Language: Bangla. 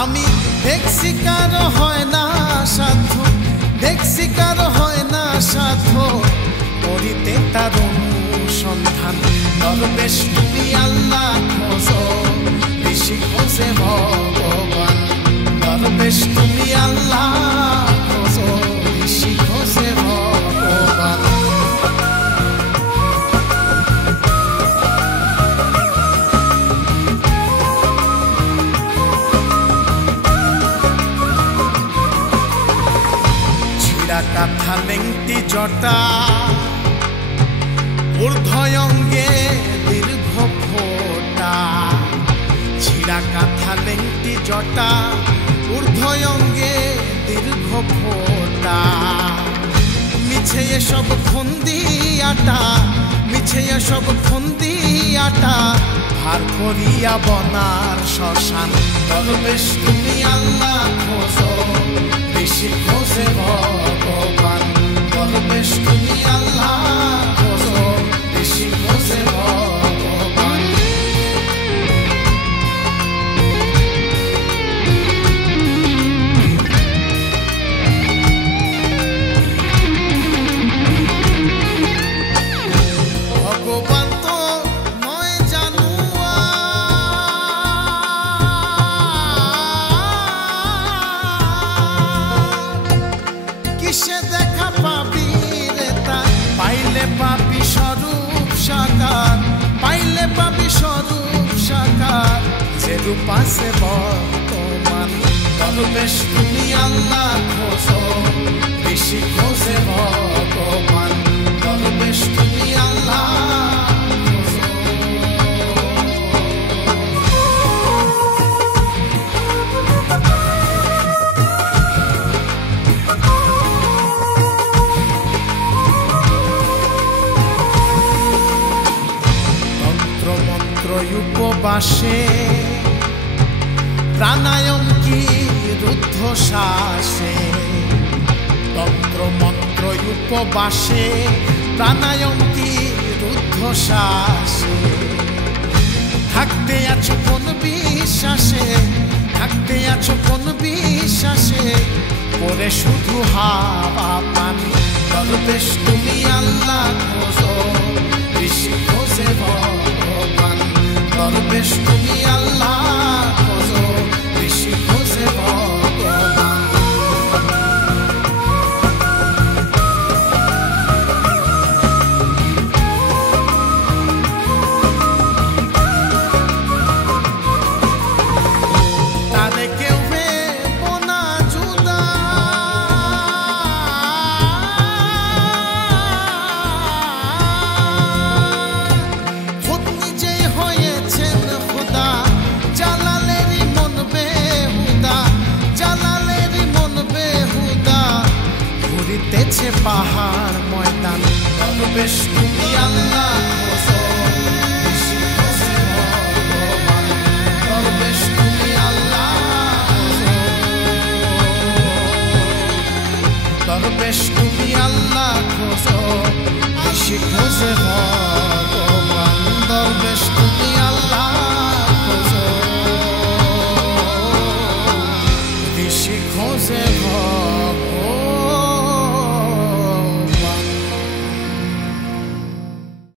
আমি দেখছি কারো হয় না সাধ্য, দেখছি কারো হয় না সাধ্য, করিতে তার অনুসন্ধান। দরবেশ তুমি আল্লাহ খোঁজো, ঋষি খোঁজে ভগবান। দরবেশ তুমি আল্লাহ খোঁজো, ঋষি খোঁজে ভগবান। কাঁথা লেংটি জটা, ঊর্ধ্বয়ঙ্গে দীর্ঘ ফোঁটা। ছিঁড়া কাঁথা লেংটি জটা, ঊর্ধ্বয়ঙ্গে দীর্ঘ ফোঁটা। মিছে এসব ফন্দি আটা, মিছে এসব ফন্দি আটা, ভার করিয়া বনার শ্মশান। দরবেশ তুমি আল্লাহ খোঁজো, ঋষি খোঁজে ভগবান। দরবেশ তুমি আল্লাহ খোঁজো, ঋষি খোঁজে ভগবান। ভগবান তো নয় জানুয়া, কিসে দেখা পাবি রে তা, পাইলে পাবি স্বরূপ সাকার, পাইলে পাবি স্বরূপ সাকার। যে রূপ আছে বর্তমান। দরবেশ তুমি আল্লাহ খোঁজো, ঋষি খোঁজে ভগবান। দরবেশ তুমি আল্লাহ খোঁজো। উপবাসে প্রাণায়াম কি রুদ্ধশ্বাসে, তন্ত্র মন্ত্র উপবাসে প্রাণায়াম কি রুদ্ধশ্বাসে। থাকতে আছো কোন বিশ্বাসে, থাকতে আছো কোন বিশ্বাসে, করে শুধু হাওয়া পানি। দরবেশ তুমি আল্লাহ খোঁজো, ঋষি খোঁজে ভগবান। দরবেশ তুমি আল্লাহ খোঁজো, ঋষি খোঁজে ভগবান। তারে কেউ ভেবো না জুদা, খুদ নিজেই হয়েছেন খোদা। জালালেরই মন বেহুদা, জালালেরই মন বেহুদা, ঘুরিতেছে পাহাড় ময়দান। দরবেশ তুমি আল্লাহ খোঁজো, ঋষি খোঁজে ভগবান। দরবেশ তুমি আল্লাহ খোঁজো, দরবেশ তুমি আল্লাহ খোঁজো, ঋষি খোঁজে ভগবান।